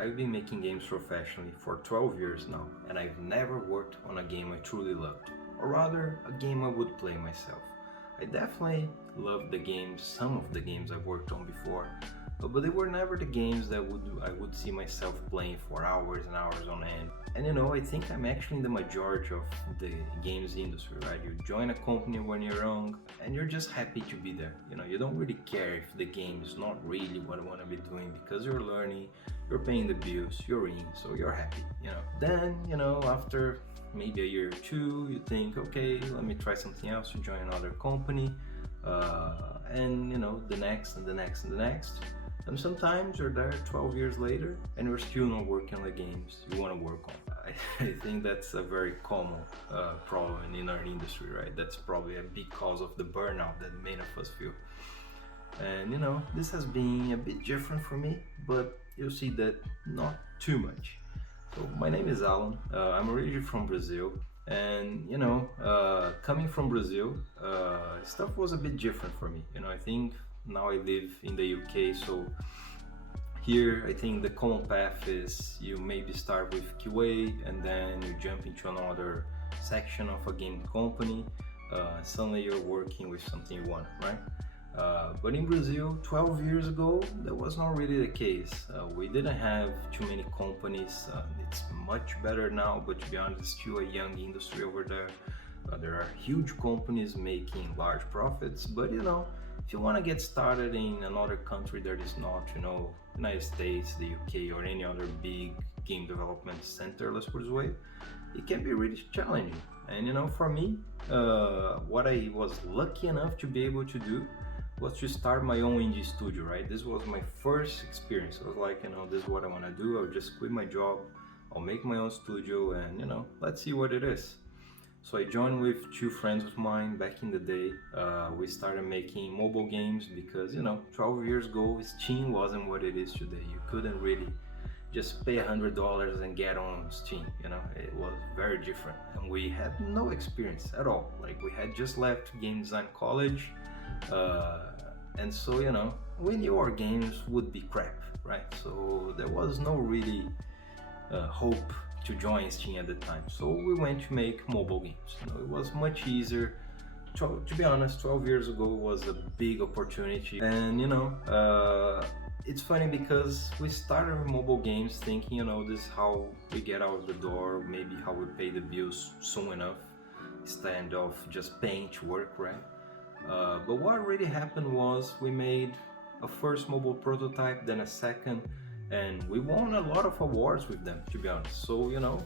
I've been making games professionally for 12 years now, and I've never worked on a game I truly loved, or rather, a game I would play myself. I definitely loved the games, some of the games I've worked on before, but they were never the games that I would see myself playing for hours and hours on end. And I think I'm actually in the majority of the games industry, right? You join a company when you're young and you're just happy to be there. You don't really care if the game is not really what I want to be doing because you're learning, you're paying the bills, you're in, so you're happy. Then, after maybe a year or two, you think, okay, let me try something else, you join another company, and the next and the next and the next. And sometimes you're there 12 years later and you're still not working on the games you want to work on. I think that's a very common problem in our industry, right? That's probably a big cause of the burnout that many of us feel. And this has been a bit different for me, but you'll see that not too much. So my name is Alan, I'm originally from Brazil, and coming from Brazil, stuff was a bit different for me. I think now I live in the UK, so here I think the common path is you maybe start with QA and then you jump into another section of a game company, suddenly you're working with something you want, right? But in Brazil, 12 years ago, that was not really the case. We didn't have too many companies. It's much better now, but to be honest, it's still a young industry over there. There are huge companies making large profits, but if you want to get started in another country that is not, United States, the UK, or any other big game development center, let's put it this way, it can be really challenging. And for me, what I was lucky enough to be able to do was to start my own indie studio, right? This was my first experience. I was like, this is what I want to do. I'll just quit my job, I'll make my own studio, and let's see what it is. So I joined with two friends of mine back in the day. We started making mobile games because 12 years ago Steam wasn't what it is today. You couldn't really just pay $100 and get on Steam. It was very different, and we had no experience at all. Like, we had just left game design college, and so we knew our games would be crap, right? So there was no really hope to join Steam at the time, so we went to make mobile games. It was much easier. To be honest, 12 years ago was a big opportunity, and it's funny because we started with mobile games thinking, this is how we get out of the door, maybe how we pay the bills soon enough, instead of just paying to work, right? But what really happened was we made a first mobile prototype, then a second, and we won a lot of awards with them, to be honest. So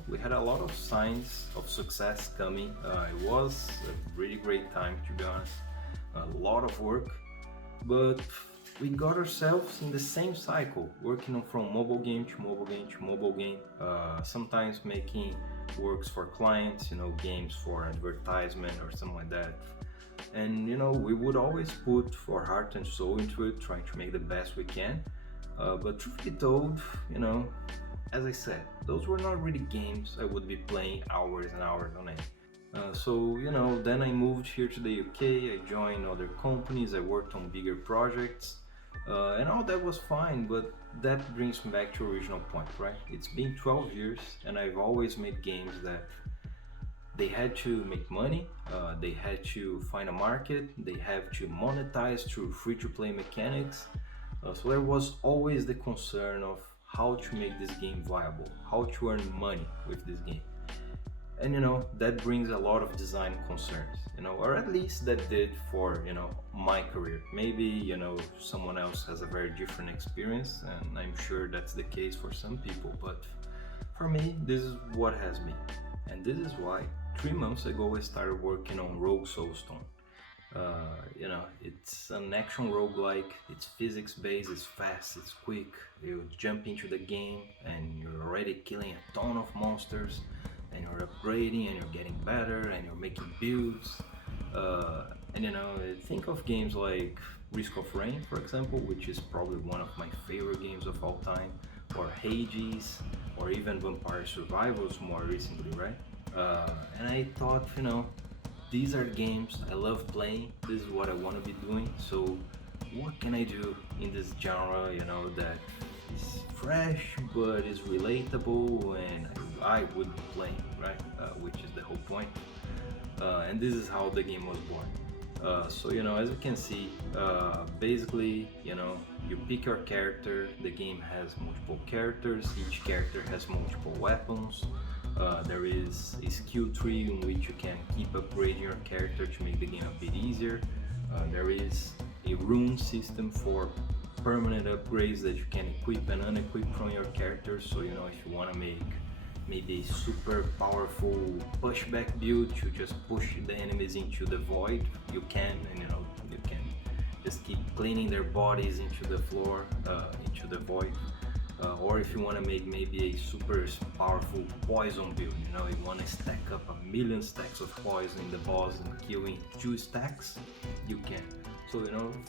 we had a lot of signs of success coming. It was a really great time, to be honest. A lot of work, but we got ourselves in the same cycle, working on from mobile game to mobile game to mobile game, sometimes making works for clients, games for advertisement or something like that. And we would always put our heart and soul into it, trying to make the best we can. But truth be told, as I said, those were not really games I would be playing hours and hours on end. So then I moved here to the UK, I joined other companies, I worked on bigger projects, and all that was fine, but that brings me back to original point, right? It's been 12 years and I've always made games that they had to make money, they had to find a market, they have to monetize through free-to-play mechanics. So there was always the concern of how to make this game viable, how to earn money with this game. And that brings a lot of design concerns, or at least that did for, my career. Maybe, someone else has a very different experience, and I'm sure that's the case for some people, but for me, this is what has been. And this is why 3 months ago I started working on Rogue Soulstone. It's an action roguelike, it's physics based, it's fast, it's quick. You jump into the game and you're already killing a ton of monsters, and you're upgrading and you're getting better and you're making builds. And think of games like Risk of Rain, for example, which is probably one of my favorite games of all time, or Hades, or even Vampire Survivors more recently, right? And I thought, these are the games I love playing, this is what I want to be doing, so what can I do in this genre, that is fresh, but is relatable, and I would be playing, right? Which is the whole point. And this is how the game was born. So as you can see, basically, you pick your character. The game has multiple characters. Each character has multiple weapons. There is a skill tree in which you can keep upgrading your character to make the game a bit easier. There is a rune system for permanent upgrades that you can equip and unequip from your character. So if you want to make maybe a super powerful pushback build to just push the enemies into the void, you can, and you can just keep cleaning their bodies into the floor, into the void. Or if you want to make maybe a super powerful poison build, you want to stack up 1,000,000 stacks of poison in the boss and killing 2 stacks, you can. So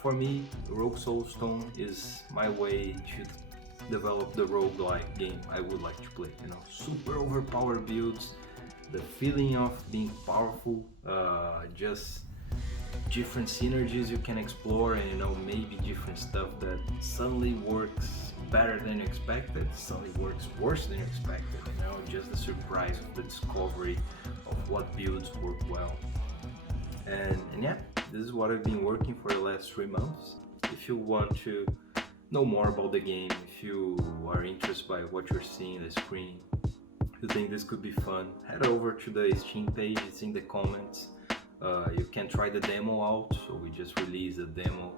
for me, Rogue Soulstone is my way to develop the roguelike game I would like to play. Super overpowered builds, the feeling of being powerful, just different synergies you can explore, and maybe different stuff that suddenly works better than you expected, suddenly works worse than you expected. Just the surprise of the discovery of what builds work well. And yeah, this is what I've been working for the last 3 months. If you want to know more about the game, if you are interested by what you're seeing on the screen, if you think this could be fun, head over to the Steam page, it's in the comments. You can try the demo out, so we just released a demo.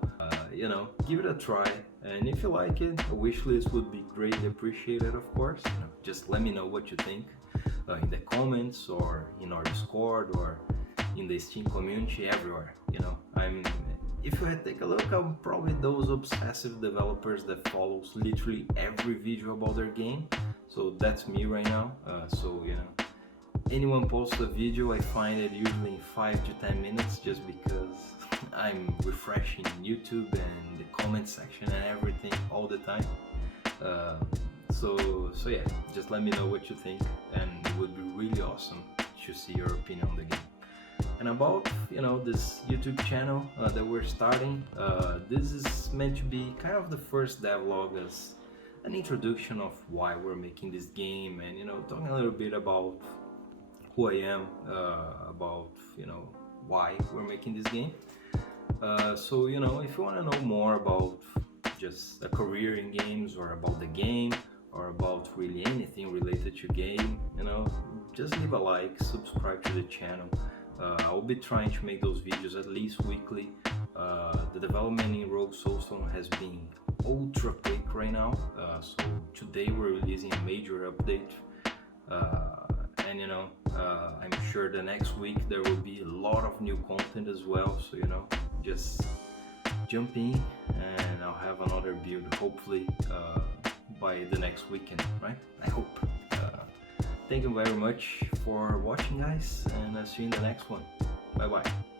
Give it a try, and if you like it, a wishlist would be greatly appreciated, of course. Just let me know what you think in the comments, or in our Discord, or in the Steam community, everywhere. If you take a look, I'm probably those obsessive developers that follows literally every video about their game. So that's me right now. Anyone posts a video, I find it usually in 5 to 10 minutes, just because I'm refreshing YouTube and the comment section and everything all the time. So yeah, just let me know what you think, and it would be really awesome to see your opinion on the game. And about this YouTube channel that we're starting, this is meant to be kind of the first devlog as an introduction of why we're making this game, and talking a little bit about who I am, about why we're making this game. So if you want to know more about just a career in games, or about the game, or about really anything related to game, just leave a like, subscribe to the channel. I'll be trying to make those videos at least weekly. The development in Rogue Soulstone has been ultra quick right now, so today we're releasing a major update, and I'm sure the next week there will be a lot of new content as well, so just jump in, and I'll have another build hopefully by the next weekend, right? I hope. Thank you very much for watching, guys, and I'll see you in the next one. Bye bye.